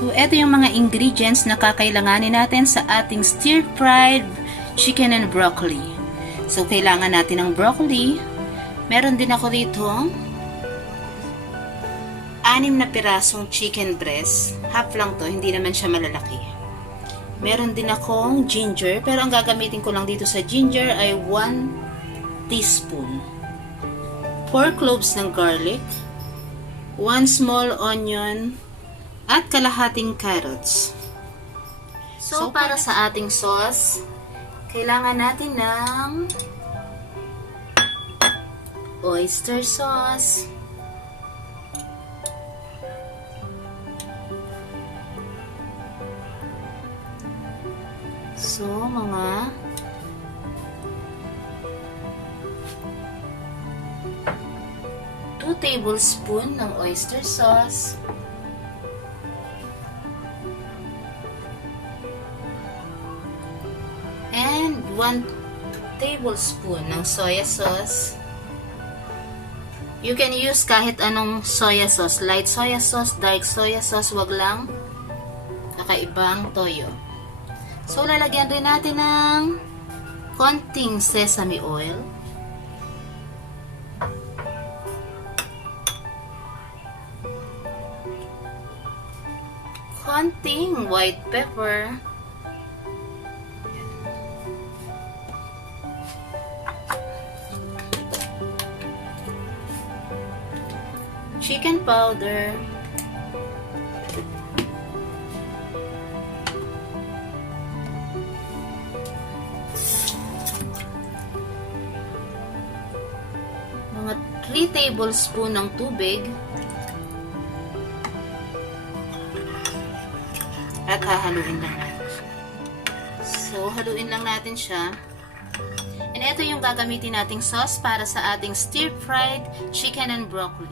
So, ito yung mga ingredients na kakailanganin natin sa ating stir-fried chicken and broccoli. So, kailangan natin ng broccoli. Meron din ako dito 6 na pirasong chicken breast. Half lang to, hindi naman siya malalaki. Meron din akong ginger, pero ang gagamitin ko lang dito sa ginger ay 1 teaspoon. 4 cloves ng garlic, 1 small onion, at kalahating carrots. So, para sa ating sauce, kailangan natin ng oyster sauce, so mga 2 tablespoon ng oyster sauce, and 1 tablespoon ng soya sauce. You can use kahit anong soya sauce, light soya sauce, dark soya sauce, wag lang kakaibang toyo. So, lalagyan rin natin ng konting sesame oil, konting white pepper, chicken powder, mga 3 tablespoon ng tubig, at hahaluin lang natin. So, haluin lang natin siya. And ito yung gagamitin nating sauce para sa ating stir-fried chicken and broccoli.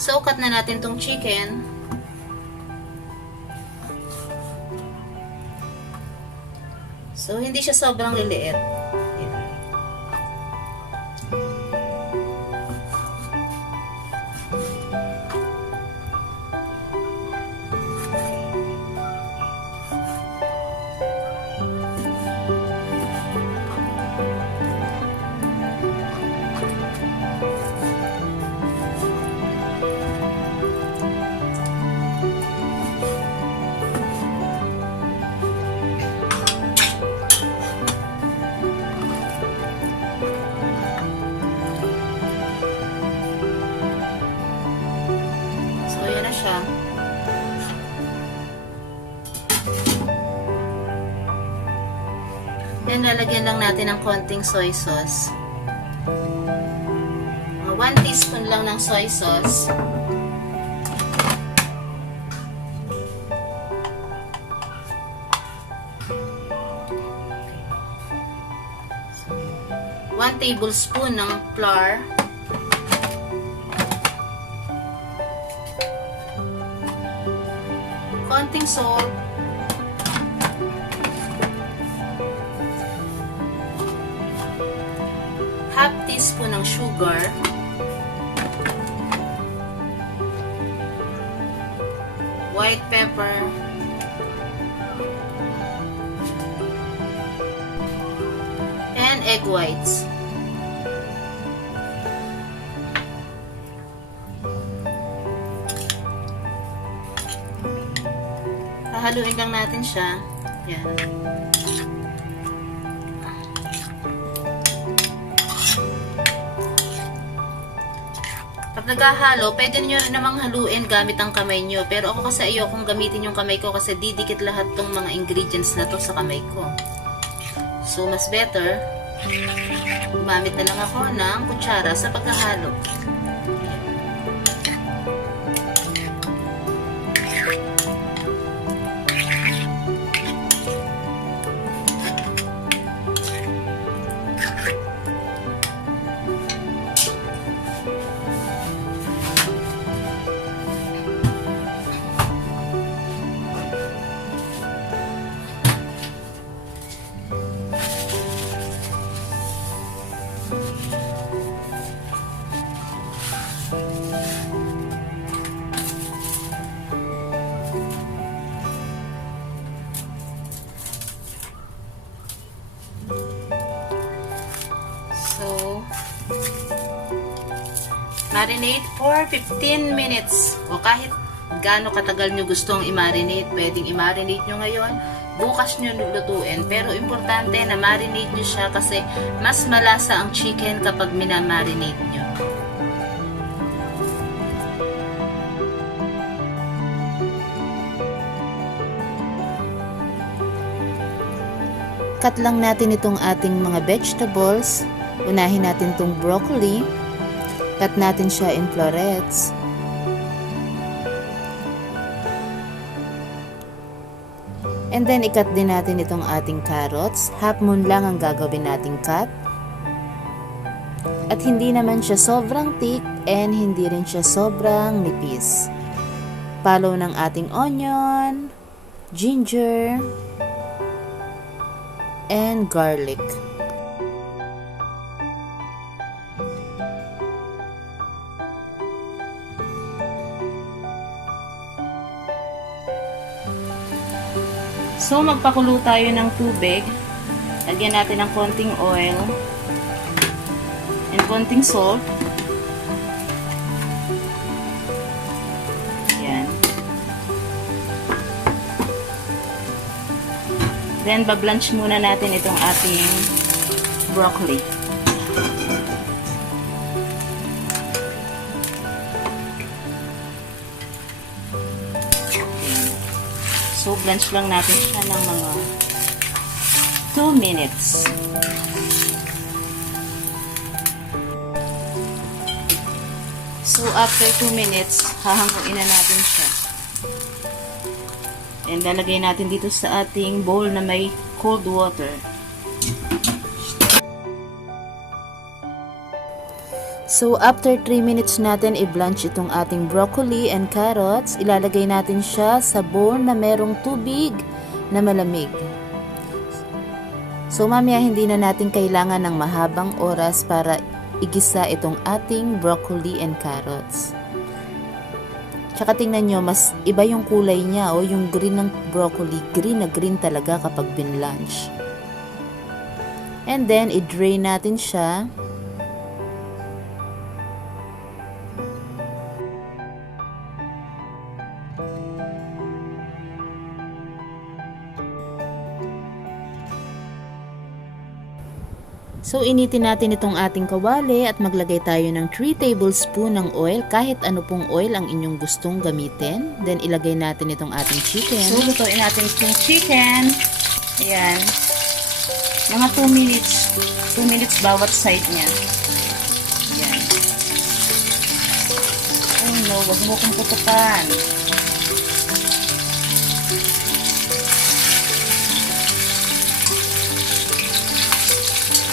So, cut na natin tong chicken. So, hindi siya sobrang liliit. Ayan. Siya. Then, lalagyan lang natin ng konting soy sauce. 1 teaspoon lang ng soy sauce. So, 1 tablespoon ng flour. Konting salt, half teaspoon ng sugar, white pepper, and egg whites. Haluin lang natin siya. Yan. Pag naghahalo, pwede nyo rin namang haluin gamit ang kamay nyo. Pero ako kasi ayokong gamitin yung kamay ko kasi didikit lahat tong mga ingredients na to sa kamay ko. So, mas better, gumamit na lang ako ng kutsara sa paghahalo. marinate for 15 minutes. O kahit gaano katagal nyo gustong i-marinate, pwedeng i-marinate nyo ngayon, bukas nyo lulutuin. Pero importante na marinate nyo siya kasi mas malasa ang chicken kapag minamarinate nyo. Cut lang natin itong ating mga vegetables. Unahin natin itong broccoli. Cut natin siya in florets. And then, i-cut din natin itong ating carrots. Half moon lang ang gagawin nating cut. At hindi naman siya sobrang thick and hindi rin siya sobrang nipis. Follow ng ating onion, ginger, and garlic. So, magpakulo tayo ng tubig. Lagyan natin ng konting oil and konting salt. Ayan. Then, bablanch muna natin itong ating broccoli. So, blanch lang natin siya ng mga 2 minutes. So, after 2 minutes, hahanguin na natin siya. And lalagay natin dito sa ating bowl na may cold water. So, after 3 minutes natin i-blanch itong ating broccoli and carrots, ilalagay natin siya sa bowl na merong tubig na malamig. So, mamaya hindi na natin kailangan ng mahabang oras para igisa itong ating broccoli and carrots. Tsaka tingnan nyo, mas iba yung kulay niya o yung green ng broccoli. Green na green talaga kapag binlanch. And then, i-drain natin siya. So, initin natin itong ating kawali at maglagay tayo ng 3 tablespoon ng oil, kahit ano pong oil ang inyong gustong gamitin. Then, ilagay natin itong ating chicken. So, lutuin natin itong chicken. Ayan. Mga 2 minutes. 2 minutes bawat side niya. Ayan. Oh no, wag mo kong putukan.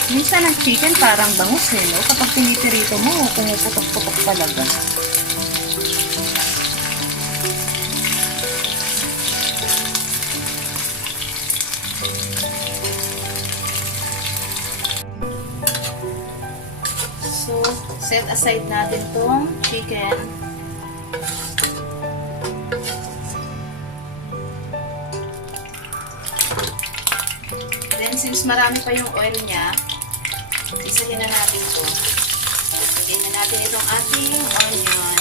Minsan ang chicken parang bangus no? Kapag pinipirito mo, pumuputok-putok talaga. So, set aside natin tong chicken. Then, since marami pa yung oil niya, isahin na natin ito. Lagyan na natin itong ating onion.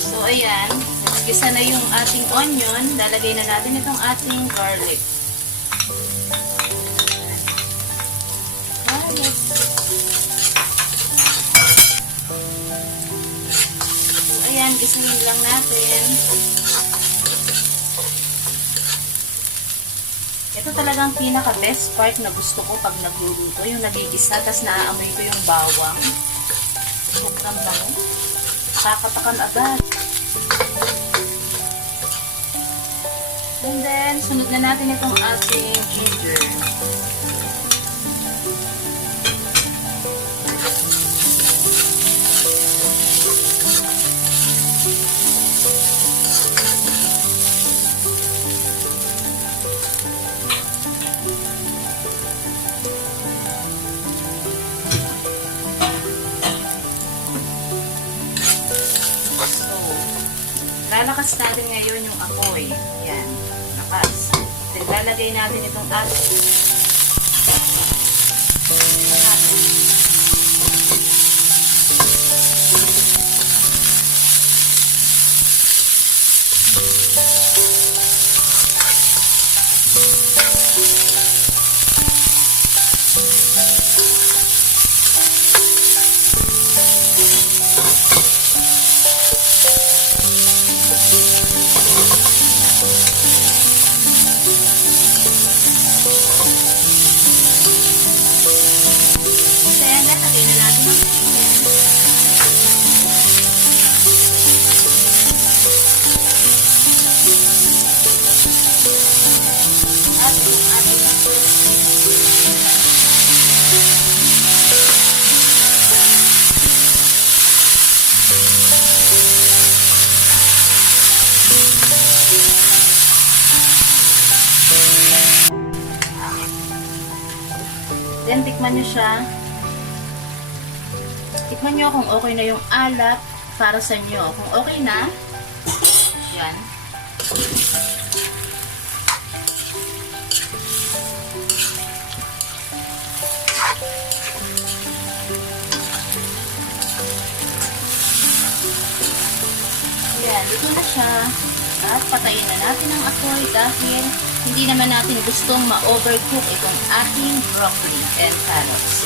So, ayan. Gisa na yung ating onion. Lalagay na natin itong ating garlic. Garlic. So, ayan. Gisahin lang natin. Ito talagang pinaka-best part na gusto ko pag nagluluto. Yung nagigisa, tapos naaamoy ko yung bawang. Sobrang bango. Kakatakan agad. And then, sunod na natin itong ating ginger. Lalakas natin ngayon yung apoy. Yan. Lakas. Then lalagay natin itong ating then tikman nyo siya. Tikman nyo kung okay na yung alat para sa inyo. Kung okay na, yan. Yan, dito na siya. At patayin na natin ang apoy dahil hindi naman natin gustong ma-overcook itong ating broccoli and carrots.